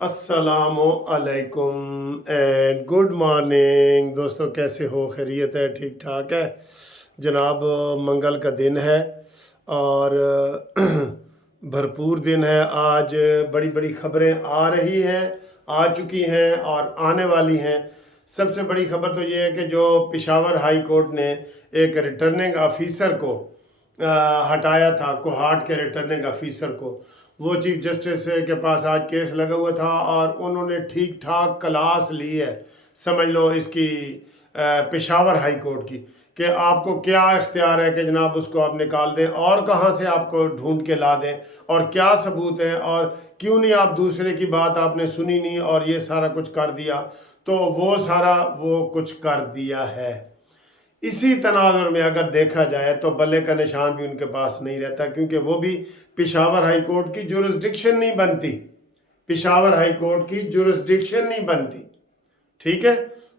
अस्सलामु अलैकुम and good morning दोस्तों, कैसे हो? खैरियत है? ठीक ठाक है जनाब। मंगल का दिन है और भरपूर दिन है आज। बड़ी बड़ी खबरें आ रही हैं, आ चुकी हैं और आने वाली हैं। सबसे बड़ी खबर तो ये है कि जो पेशावर हाई कोर्ट ने एक रिटर्निंग ऑफिसर को हटाया था, कोहाट के रिटर्निंग ऑफिसर को, वो चीफ जस्टिस के पास आज केस लगा हुआ था और उन्होंने ठीक ठाक क्लास ली है, समझ लो इसकी पेशावर हाई कोर्ट की, कि आपको क्या इख्तियार है कि जनाब उसको आप निकाल दें और कहाँ से आपको ढूंढ के ला दें और क्या सबूत है और क्यों नहीं आप दूसरे की बात आपने सुनी नहीं और ये सारा कुछ कर दिया। तो वो सारा वो कुछ कर दिया है। इसी तनाजुर में अगर देखा जाए तो बल्ले का निशान भी उनके पास नहीं रहता, क्योंकि वो भी पेशावर हाई कोर्ट की जुरिस्डिक्शन नहीं बनती, पेशावर हाई कोर्ट की जुरिस्डिक्शन नहीं बनती। ठीक है,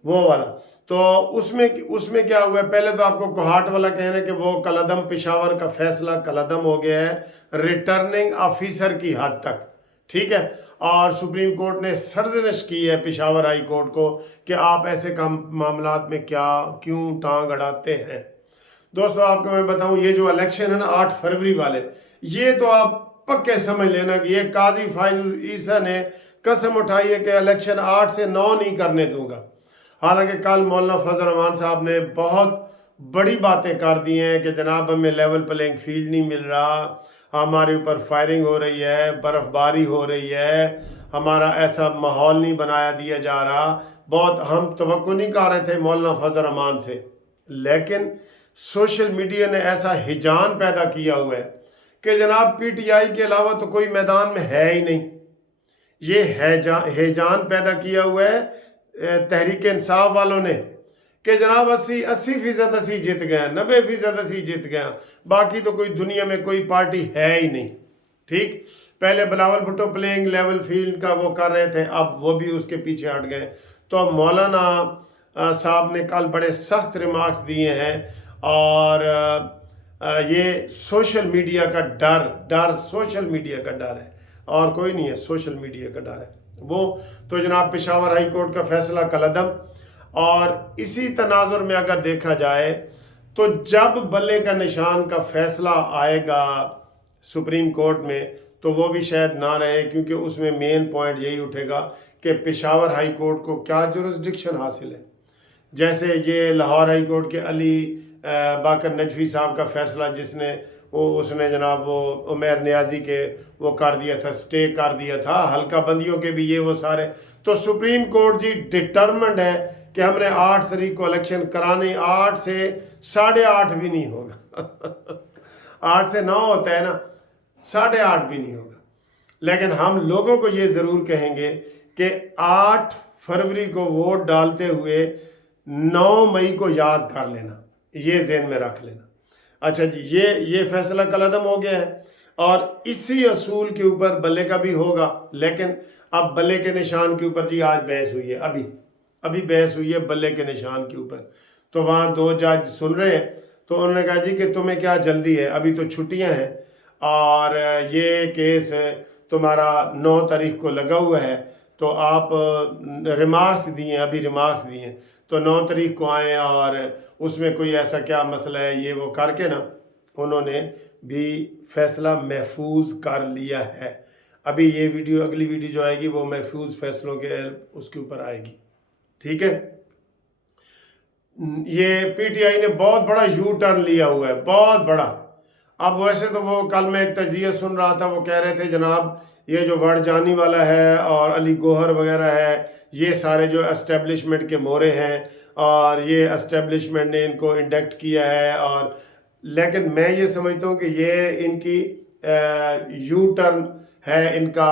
वो वाला। तो उसमें उसमें क्या हुआ है, पहले तो आपको कोहाट वाला कहना है कि वो कलअदम, पेशावर का फैसला कलअदम हो गया है रिटर्निंग ऑफिसर की हद तक। ठीक है, और सुप्रीम कोर्ट ने सर्जनिश की है पेशावर हाई कोर्ट को कि आप ऐसे काम मामलात में क्या क्यों टांग अड़ाते हैं। दोस्तों आपको मैं बताऊं, ये जो इलेक्शन है ना 8 फरवरी वाले, ये तो आप पक्के समझ लेना कि ये काजी फाइजुल ईसा ने कसम उठाई है कि इलेक्शन 8 से 9 नहीं करने दूंगा। हालांकि कल मौलाना फजल रहमान साहब ने बहुत बड़ी बातें कर दी हैं कि जनाब हमें लेवल प्लेइंग फील्ड नहीं मिल रहा, हमारे ऊपर फायरिंग हो रही है, बर्फबारी हो रही है, हमारा ऐसा माहौल नहीं बनाया दिया जा रहा। बहुत हम तवक्को नहीं कर रहे थे मौलाना फजल रहमान से, लेकिन सोशल मीडिया ने ऐसा हिजान पैदा किया हुआ है कि जनाब पीटीआई के अलावा तो कोई मैदान में है ही नहीं। ये हिजान पैदा किया हुआ है तहरीक इंसाफ वालों ने कि जनाब 80% असी जीत गए, 90% असी जीत गए, बाकी तो कोई दुनिया में कोई पार्टी है ही नहीं। ठीक, पहले Bilawal Bhutto playing level field का वो कर रहे थे, अब वो भी उसके पीछे हट गए। तो मौलाना साहब ने कल बड़े सख्त रिमार्क्स दिए हैं और ये सोशल मीडिया का डर सोशल मीडिया का डर है और कोई नहीं है, सोशल मीडिया का डर है वो। तो जनाब पेशावर हाई कोर्ट का फैसला कलअदम। और इसी तनाजुर में अगर देखा जाए तो जब बल्ले का निशान का फैसला आएगा सुप्रीम कोर्ट में तो वो भी शायद ना रहे, क्योंकि उसमें मेन पॉइंट यही उठेगा कि पेशावर हाई कोर्ट को क्या जुरिस्डिक्शन हासिल है। जैसे ये लाहौर हाई कोर्ट के अली बाकर नजफी साहब का फैसला जिसने उसने जनाब वो उमर नियाजी के वो कर दिया था, स्टे कर दिया था, हल्का बंदियों के भी ये वो सारे। तो सुप्रीम कोर्ट जी डिटर्मेंट है कि हमने 8 तारीख को इलेक्शन कराने, 8 से 8:30 भी नहीं होगा 8 से 9 होता है ना, 8:30 भी नहीं होगा। लेकिन हम लोगों को ये ज़रूर कहेंगे कि 8 फरवरी को वोट डालते हुए 9 मई को याद कर लेना, ये ज़हन में रख लेना। अच्छा जी, ये फैसला कलअदम हो गया है और इसी असूल के ऊपर बल्ले का भी होगा। लेकिन अब बल्ले के निशान के ऊपर जी आज बहस हुई है, अभी बहस हुई है बल्ले के निशान के ऊपर। तो वहाँ 2 जज सुन रहे हैं, तो उन्होंने कहा जी कि तुम्हें क्या जल्दी है, अभी तो छुट्टियाँ हैं और ये केस तुम्हारा 9 तारीख को लगा हुआ है, तो आप रिमार्क्स दिए, अभी रिमार्क्स दिए, तो 9 तारीख को आए और उसमें कोई ऐसा क्या मसला है, ये वो करके ना उन्होंने भी फैसला महफूज कर लिया है। अभी ये वीडियो, अगली वीडियो जो आएगी वो महफूज फैसलों के उसके ऊपर आएगी। ठीक है, ये पीटीआई ने बहुत बड़ा यू टर्न लिया हुआ है, बहुत बड़ा। अब वैसे तो वो कल मैं एक तजिया सुन रहा था, वो कह रहे थे जनाब ये जो वर्ड जानी वाला है और अली गोहर वगैरह है, ये सारे जो एस्टेब्लिशमेंट के मोरे हैं और ये एस्टेब्लिशमेंट ने इनको इंडक्ट किया है। और लेकिन मैं ये समझता हूँ कि ये इनकी यू टर्न है इनका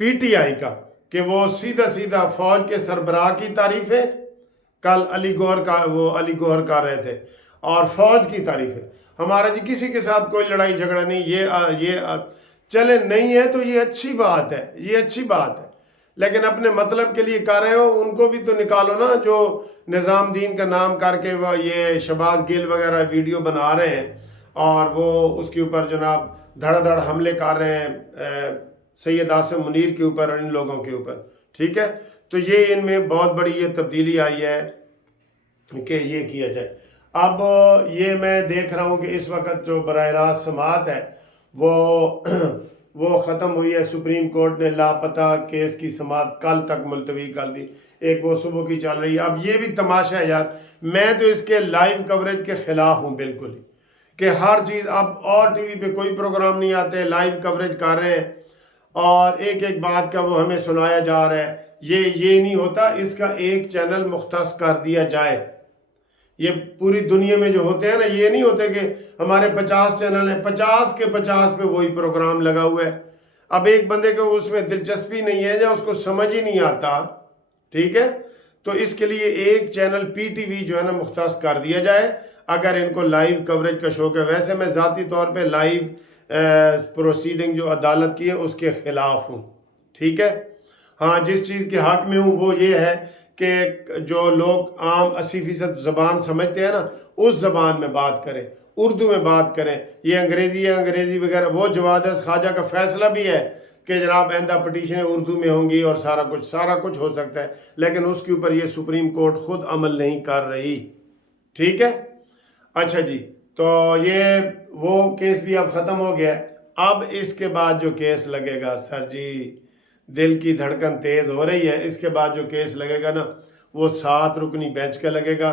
पीटीआई का, कि वो सीधा सीधा फौज के सरबराह की तारीफें कल अली गोहर कर रहे थे और फौज की तारीफें। हमारा जी किसी के साथ कोई लड़ाई झगड़ा नहीं, ये चले नहीं है तो ये अच्छी बात है, ये अच्छी बात है। लेकिन अपने मतलब के लिए कर रहे हो, उनको भी तो निकालो ना जो निज़ाम दीन का नाम करके वो ये शहबाज गिल वगैरह वीडियो बना रहे हैं और वो उसके ऊपर जनाब धड़ाधड़ हमले कर रहे हैं सैयद आसिम मुनीर के ऊपर और इन लोगों के ऊपर, ठीक है। तो ये इनमें बहुत बड़ी ये तब्दीली आई है कि ये किया जाए। अब ये मैं देख रहा हूँ कि इस वक्त जो बराह रास्त समाअत है वो ख़त्म हुई है। सुप्रीम कोर्ट ने लापता केस की समाअत कल तक मुलतवी कर दी, एक वो सुबह की चल रही है। अब ये भी तमाशा है यार, मैं तो इसके लाइव कवरेज के ख़िलाफ़ हूँ बिल्कुल ही, कि हर चीज़ अब और टीवी पे कोई प्रोग्राम नहीं आते, लाइव कवरेज कर रहे हैं और एक एक बात का वो हमें सुनाया जा रहा है। ये नहीं होता, इसका एक चैनल मुख्तस कर दिया जाए। ये पूरी दुनिया में जो होते हैं ना, ये नहीं होते कि हमारे 50 चैनल हैं, 50 के 50 पे वही प्रोग्राम लगा हुआ है। अब एक बंदे को उसमें दिलचस्पी नहीं है या उसको समझ ही नहीं आता, ठीक है, तो इसके लिए एक चैनल PTV जो है ना मुख्तस कर दिया जाए, अगर इनको लाइव कवरेज का शौक है। वैसे मैं ज़ाती तौर पे लाइव प्रोसीडिंग जो अदालत की है उसके ख़िलाफ़ हूँ, ठीक है। हाँ, जिस चीज़ के हक़ में हूँ वो ये है कि जो लोग आम 80% ज़बान समझते हैं ना, उस ज़बान में बात करें, उर्दू में बात करें। ये अंग्रेज़ी वगैरह, वो जवाद ख्वाजा का फ़ैसला भी है कि जनाब आइंदा पटिशनें उर्दू में होंगी और सारा कुछ हो सकता है, लेकिन उसके ऊपर ये सुप्रीम कोर्ट ख़ुद अमल नहीं कर रही, ठीक है। अच्छा जी, तो ये वो केस भी अब ख़त्म हो गया है। अब इसके बाद जो केस लगेगा, सर जी दिल की धड़कन तेज़ हो रही है। इसके बाद जो केस लगेगा ना, वो 7 रुकनी बेंच का लगेगा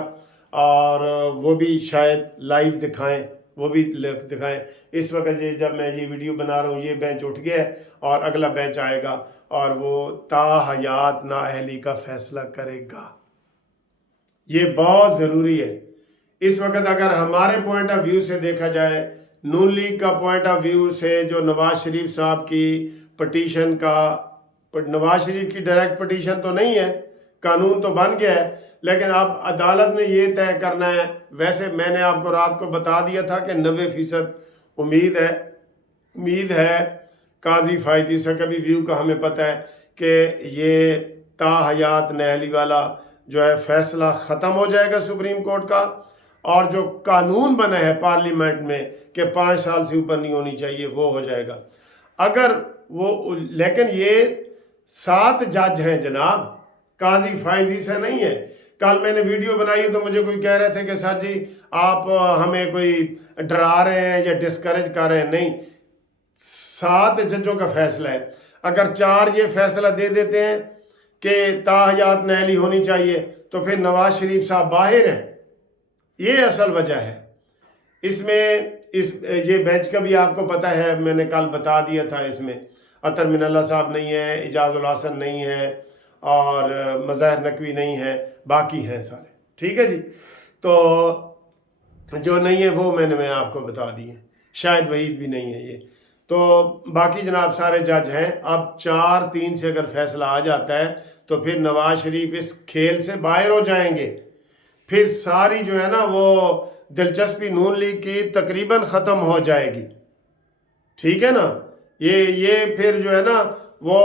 और वो भी शायद लाइव दिखाएं, वो भी दिखाएं। इस वक्त जब मैं ये वीडियो बना रहा हूँ, ये बेंच उठ गया है और अगला बेंच आएगा और वो ताहयात नाअहली का फ़ैसला करेगा। ये बहुत ज़रूरी है। इस वक्त अगर हमारे पॉइंट ऑफ व्यू से देखा जाए, नून लीग का पॉइंट ऑफ व्यू से, जो नवाज शरीफ साहब की पटिशन का, नवाज शरीफ की डायरेक्ट पटिशन तो नहीं है, कानून तो बन गया है, लेकिन अब अदालत ने ये तय करना है। वैसे मैंने आपको रात को बता दिया था कि 90% उम्मीद है काजी फायजी से कभी व्यू का हमें पता है कि ये ताहयात नाअहली वाला जो है फ़ैसला ख़त्म हो जाएगा सुप्रीम कोर्ट का, और जो कानून बना है पार्लियामेंट में कि 5 साल से ऊपर नहीं होनी चाहिए, वो हो जाएगा। अगर वो, लेकिन ये 7 जज हैं जनाब, काजी फायजी से नहीं है। कल मैंने वीडियो बनाई तो मुझे कोई कह रहे थे कि सर जी आप हमें कोई डरा रहे हैं या डिस्करेज कर रहे हैं। नहीं, 7 जजों का फैसला है। अगर 4 ये फैसला दे देते हैं कि ताहयात नाअहली होनी चाहिए, तो फिर नवाज शरीफ साहब बाहर हैं। ये असल वजह है इसमें। ये बेंच का भी आपको पता है, मैंने कल बता दिया था। इसमें अतर मिनल्ला साहब नहीं है, इजाजुल हसन नहीं है और मज़ाहिर नकवी नहीं है, बाकी हैं सारे, ठीक है जी। तो जो नहीं है वो मैं आपको बता दिए, शायद वहीद भी नहीं है ये। तो बाकी जनाब सारे जज हैं। अब 4-3 से अगर फैसला आ जाता है तो फिर नवाज शरीफ इस खेल से बाहर हो जाएंगे। फिर सारी जो है ना वो दिलचस्पी नून लीग की तकरीबन ख़त्म हो जाएगी, ठीक है ना। ये फिर जो है ना वो,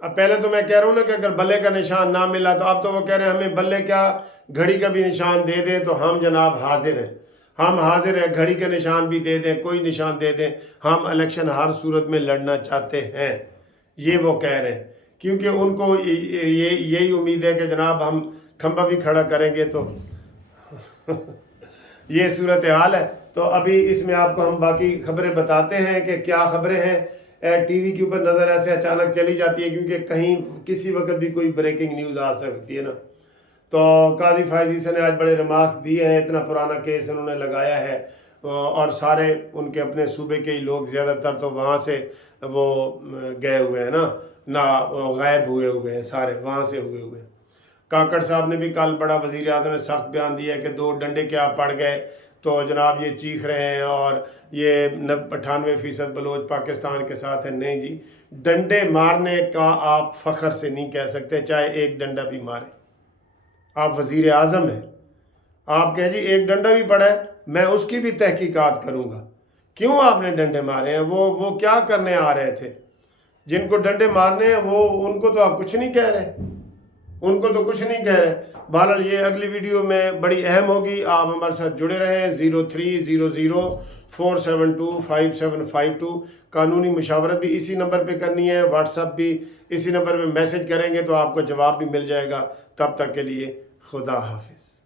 अब पहले तो मैं कह रहा हूँ ना कि अगर बल्ले का निशान ना मिला, तो अब तो वो कह रहे हैं हमें बल्ले क्या घड़ी का भी निशान दे दें तो हम जनाब हाजिर हैं, हम हाजिर हैं। घड़ी का निशान भी दे दें, कोई निशान दे दें, हम इलेक्शन हर सूरत में लड़ना चाहते हैं, ये वो कह रहे हैं। क्योंकि उनको यही उम्मीद है कि जनाब हम खंबा भी खड़ा करेंगे तो ये सूरत हाल है। तो अभी इसमें आपको हम बाकी खबरें बताते हैं कि क्या खबरें हैं। टीवी के ऊपर नज़र ऐसे अचानक चली जाती है क्योंकि कहीं किसी वक्त भी कोई ब्रेकिंग न्यूज़ आ सकती है ना। तो काजी फायजी से ने आज बड़े रिमार्क्स दिए हैं। इतना पुराना केस उन्होंने लगाया है और सारे उनके अपने सूबे के ही लोग ज़्यादातर तो वहाँ से वो गए हुए हैं ना गायब हुए हैं, सारे वहाँ से हुए हैं। काकड़ साहब ने भी कल बड़ा वज़ीर आज़म ने सख्त बयान दिया है कि 2 डंडे क्या पड़ गए तो जनाब ये चीख रहे हैं और ये 98% बलोच पाकिस्तान के साथ है। नहीं जी, डंडे मारने का आप फ़ख्र से नहीं कह सकते, चाहे एक डंडा भी मारे। आप वज़ीर आज़म हैं, आप कहें जी एक डंडा भी पड़ा है, मैं उसकी भी तहकीकात करूँगा। क्यों आपने डंडे मारे हैं? वो क्या करने आ रहे थे? जिनको डंडे मारने हैं वो, उनको तो आप कुछ नहीं कह रहे, उनको तो कुछ नहीं कह रहे। बहरहाल ये अगली वीडियो में बड़ी अहम होगी, आप हमारे साथ जुड़े रहें। 0300 472575 قانونی مشاورت بھی اسی نمبر پہ کرنی ہے، واٹس اپ بھی اسی نمبر پہ میسج کریں گے تو آپ کو جواب بھی مل جائے گا۔ تب تک کے لیے خدا حافظ۔